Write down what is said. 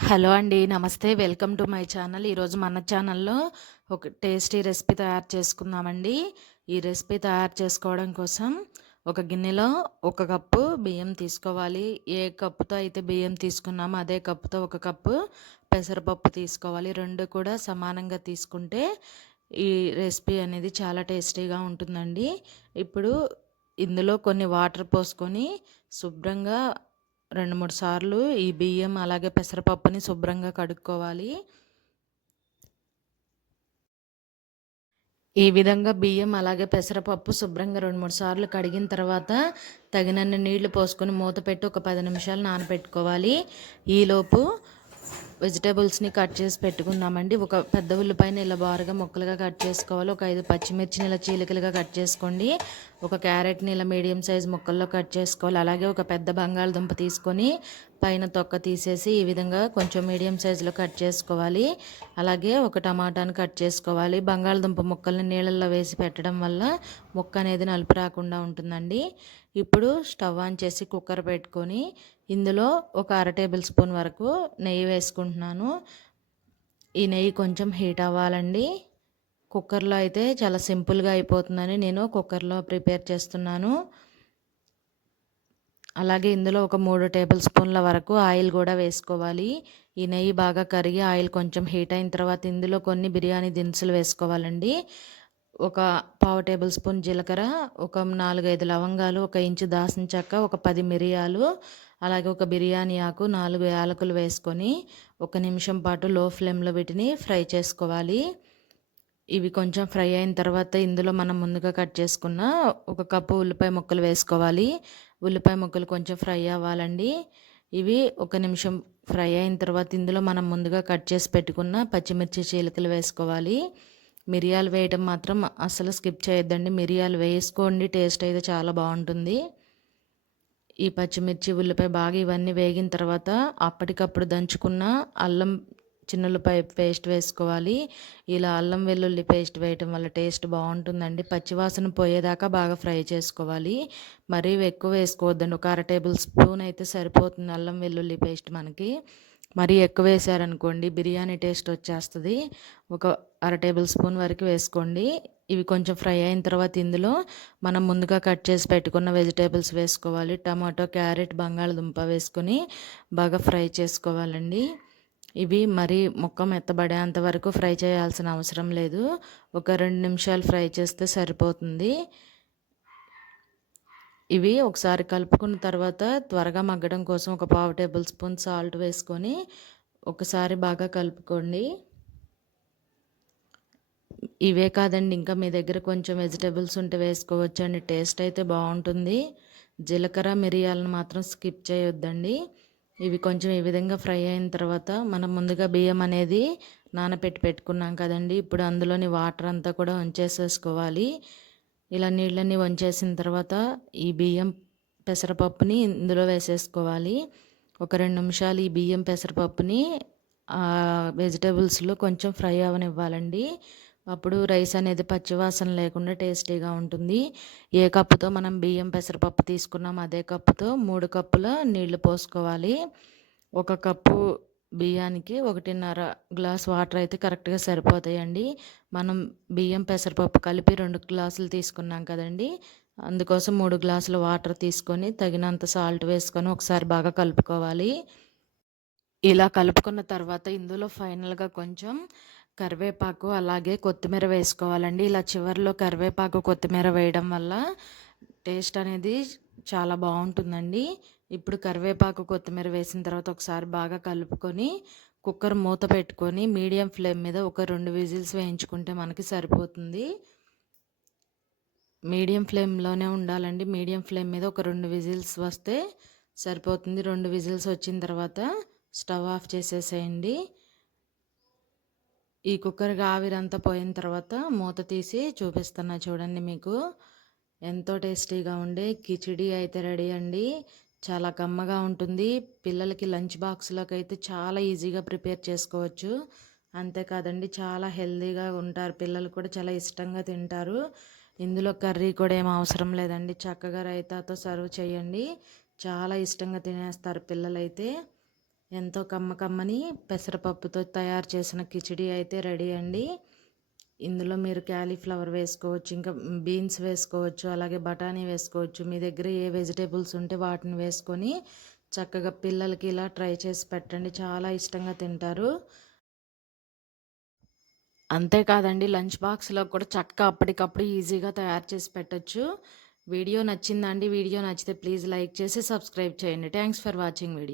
Hello అండి నమస్తే. Welcome to my channel. ఈరోజు మన ఛానల్లో ఒక టేస్టీ రెసిపీ తయారు చేసుకుందామండి. ఈ రెసిపీ తయారు చేసుకోవడం కోసం ఒక గిన్నెలో ఒక కప్పు బియ్యం తీసుకోవాలి. ఏ కప్పుతో అయితే బియ్యం తీసుకున్నామో అదే కప్పుతో ఒక కప్పు పెసరపప్పు తీసుకోవాలి. రెండు కూడా సమానంగా తీసుకుంటే ఈ రెసిపీ అనేది చాలా టేస్టీగా ఉంటుందండి. ఇప్పుడు ఇందులో కొన్ని వాటర్ పోసుకొని శుభ్రంగా రెండు మూడు సార్లు ఈ బియ్యం అలాగే పెసరపప్పుని శుభ్రంగా కడుక్కోవాలి. ఈ విధంగా బియ్యం అలాగే పెసరపప్పు శుభ్రంగా రెండు మూడు సార్లు కడిగిన తర్వాత తగినన్ని నీళ్ళు పోసుకొని మూత పెట్టి ఒక పది నిమిషాలు నానబెట్టుకోవాలి. ఈలోపు వెజిటేబుల్స్ని కట్ చేసి పెట్టుకున్నామండి ఒక పెద్ద ఉల్లిపాయని ఇలా బారుగా ముక్కలుగా కట్ చేసుకోవాలి. ఒక ఐదు పచ్చిమిర్చిని ఇలా చీలికలుగా కట్ చేసుకోండి. ఒక క్యారెట్ని ఇలా మీడియం సైజ్ ముక్కల్లో కట్ చేసుకోవాలి. అలాగే ఒక పెద్ద బంగాళదుంప తీసుకొని పైన తొక్క తీసేసి ఈ విధంగా కొంచెం మీడియం సైజులో కట్ చేసుకోవాలి. అలాగే ఒక టమాటాను కట్ చేసుకోవాలి. బంగాళదుంప ముక్కల్ని నీళ్ళల్లో వేసి పెట్టడం వల్ల ముక్క అనేది నలుపు రాకుండా ఉంటుందండి. ఇప్పుడు స్టవ్ ఆన్ చేసి కుక్కర్ పెట్టుకొని ఇందులో ఒక అర టేబుల్ స్పూన్ వరకు నెయ్యి వేసుకుంటున్నాను ఈ నెయ్యి కొంచెం హీట్ అవ్వాలండి. కుక్కర్లో అయితే చాలా సింపుల్గా అయిపోతుందని నేను కుక్కర్లో ప్రిపేర్ చేస్తున్నాను. అలాగే ఇందులో ఒక మూడు టేబుల్ స్పూన్ల వరకు ఆయిల్ కూడా వేసుకోవాలి. ఈ నెయ్యి బాగా కరిగి ఆయిల్ కొంచెం హీట్ అయిన తర్వాత ఇందులో కొన్ని బిర్యానీ దినుసులు వేసుకోవాలండి. ఒక పావు టేబుల్ స్పూన్ జీలకర్ర ఒక నాలుగైదు లవంగాలు ఒక ఇంచు దాసిన చెక్క ఒక పది మిరియాలు అలాగే ఒక బిర్యానీ ఆకు నాలుగు యాలకులు వేసుకొని ఒక నిమిషం పాటు లో ఫ్లేమ్లో వీటిని ఫ్రై చేసుకోవాలి. ఇవి కొంచెం ఫ్రై అయిన తర్వాత ఇందులో మనం ముందుగా కట్ చేసుకున్న ఒక కప్పు ఉల్లిపాయ ముక్కలు వేసుకోవాలి. ఉల్లిపాయ ముక్కలు కొంచెం ఫ్రై అవ్వాలండి. ఇవి ఒక నిమిషం ఫ్రై అయిన తర్వాత ఇందులో మనం ముందుగా కట్ చేసి పెట్టుకున్న పచ్చిమిర్చి చీలికలు వేసుకోవాలి. మిరియాలు వేయటం మాత్రం అసలు స్కిప్ చేయొద్దండి. మిరియాలు వేసుకోండి టేస్ట్ అయితే చాలా బాగుంటుంది. ఈ పచ్చిమిర్చి ఉల్లిపాయ బాగా ఇవన్నీ వేగిన తర్వాత అప్పటికప్పుడు దంచుకున్న అల్లం చిన్నులపాయ పేస్ట్ వేసుకోవాలి. ఇలా అల్లం వెల్లుల్లి పేస్ట్ వేయటం వల్ల టేస్ట్ బాగుంటుందండి. పచ్చివాసన పోయేదాకా బాగా ఫ్రై చేసుకోవాలి. మరీ ఎక్కువ వేసుకోవద్దండి. ఒక అర టేబుల్ స్పూన్ అయితే సరిపోతుంది అల్లం వెల్లుల్లి పేస్ట్ మనకి. మరీ ఎక్కువ వేసారనుకోండి బిర్యానీ టేస్ట్ వచ్చేస్తుంది. ఒక అర టేబుల్ స్పూన్ వరకు వేసుకోండి. ఇవి కొంచెం ఫ్రై అయిన తర్వాత ఇందులో మనం ముందుగా కట్ చేసి పెట్టుకున్న వెజిటేబుల్స్ వేసుకోవాలి. టమాటో క్యారెట్ బంగాళదుంప వేసుకొని బాగా ఫ్రై చేసుకోవాలండి. ఇవి మరి ముక్క మెత్తబడేంత వరకు ఫ్రై చేయాల్సిన అవసరం లేదు. ఒక రెండు నిమిషాలు ఫ్రై చేస్తే సరిపోతుంది. ఇవి ఒకసారి కలుపుకున్న తర్వాత త్వరగా మగ్గడం కోసం ఒక పావు టేబుల్ స్పూన్ సాల్ట్ వేసుకొని ఒకసారి బాగా కలుపుకోండి. ఇవే కాదండి. ఇంకా మీ దగ్గర కొంచెం వెజిటేబుల్స్ ఉంటే వేసుకోవచ్చు అండి. టేస్ట్ అయితే బాగుంటుంది. జీలకర్ర మిరియాలను మాత్రం స్కిప్ చేయొద్దండి. ఇవి కొంచెం ఈ విధంగా ఫ్రై అయిన తర్వాత మనం ముందుగా బియ్యం అనేది నానపెట్టి పెట్టుకున్నాం కదండి. ఇప్పుడు అందులోని వాటర్ అంతా కూడా వంచేసేసుకోవాలి ఇలా నీళ్ళని వంచేసిన తర్వాత ఈ బియ్యం పెసరపప్పుని ఇందులో వేసేసుకోవాలి. ఒక రెండు నిమిషాలు ఈ బియ్యం పెసరపప్పుని వెజిటేబుల్స్లో కొంచెం ఫ్రై అవనివ్వాలండి. అప్పుడు రైస్ అనేది పచ్చివాసన లేకుండా టేస్టీగా ఉంటుంది. ఏ కప్పుతో మనం బియ్యం పెసరపప్పు తీసుకున్నాం అదే కప్పుతో మూడు కప్పుల నీళ్ళు పోసుకోవాలి. ఒక కప్పు బియ్యానికి ఒకటిన్నర గ్లాస్ వాటర్ అయితే కరెక్ట్గా సరిపోతాయండి. మనం బియ్యం పెసరపప్పు కలిపి రెండు గ్లాసులు తీసుకున్నాం కదండి. అందుకోసం మూడు గ్లాసుల వాటర్ తీసుకొని తగినంత సాల్ట్ వేసుకొని ఒకసారి బాగా కలుపుకోవాలి. ఇలా కలుపుకున్న తర్వాత ఇందులో ఫైనల్గా కొంచెం కరివేపాకు అలాగే కొత్తిమీర వేసుకోవాలండి. ఇలా చివరిలో కరివేపాకు కొత్తిమీర వేయడం వల్ల టేస్ట్ అనేది చాలా బాగుంటుందండి. ఇప్పుడు కరివేపాకు కొత్తిమీర వేసిన తర్వాత ఒకసారి బాగా కలుపుకొని కుక్కర్ మూత పెట్టుకొని మీడియం ఫ్లేమ్ మీద ఒక రెండు విజిల్స్ వేయించుకుంటే మనకి సరిపోతుంది. మీడియం ఫ్లేమ్లోనే ఉండాలండి. మీడియం ఫ్లేమ్ మీద ఒక రెండు విజిల్స్ వస్తే సరిపోతుంది. రెండు విజిల్స్ వచ్చిన తర్వాత స్టవ్ ఆఫ్ చేసేసేయండి. ఈ కుక్కర్కి ఆవిరంతా పోయిన తర్వాత మూత తీసి చూపిస్తున్నా చూడండి మీకు. ఎంతో టేస్టీగా ఉండే కిచిడి అయితే రెడీ అండి. చాలా కమ్మగా ఉంటుంది. పిల్లలకి లంచ్ బాక్స్లోకి అయితే చాలా ఈజీగా ప్రిపేర్ చేసుకోవచ్చు. అంతేకాదండి చాలా హెల్తీగా ఉంటారు. పిల్లలు కూడా చాలా ఇష్టంగా తింటారు. ఇందులో కర్రీ కూడా ఏం అవసరం లేదండి. చక్కగా రైతాతో సర్వ్ చేయండి. చాలా ఇష్టంగా తినేస్తారు పిల్లలైతే. ఎంతో కమ్మ కమ్మని పెసరపప్పుతో తయారు చేసిన కిచిడి అయితే రెడీ అండి. ఇందులో మీరు క్యాలీఫ్లవర్ వేసుకోవచ్చు ఇంకా బీన్స్ వేసుకోవచ్చు అలాగే బఠానీ వేసుకోవచ్చు. మీ దగ్గర ఏ వెజిటేబుల్స్ ఉంటే వాటిని వేసుకొని చక్కగా పిల్లలకి ఇలా ట్రై చేసి పెట్టండి. చాలా ఇష్టంగా తింటారు. అంతేకాదండి లంచ్ బాక్స్లో కూడా చక్కగా అప్పటికప్పుడు ఈజీగా తయారు చేసి పెట్టచ్చు. వీడియో నచ్చిందండి వీడియో నచ్చితే ప్లీజ్ లైక్ చేసి సబ్స్క్రైబ్ చేయండి. Thanks for watching video.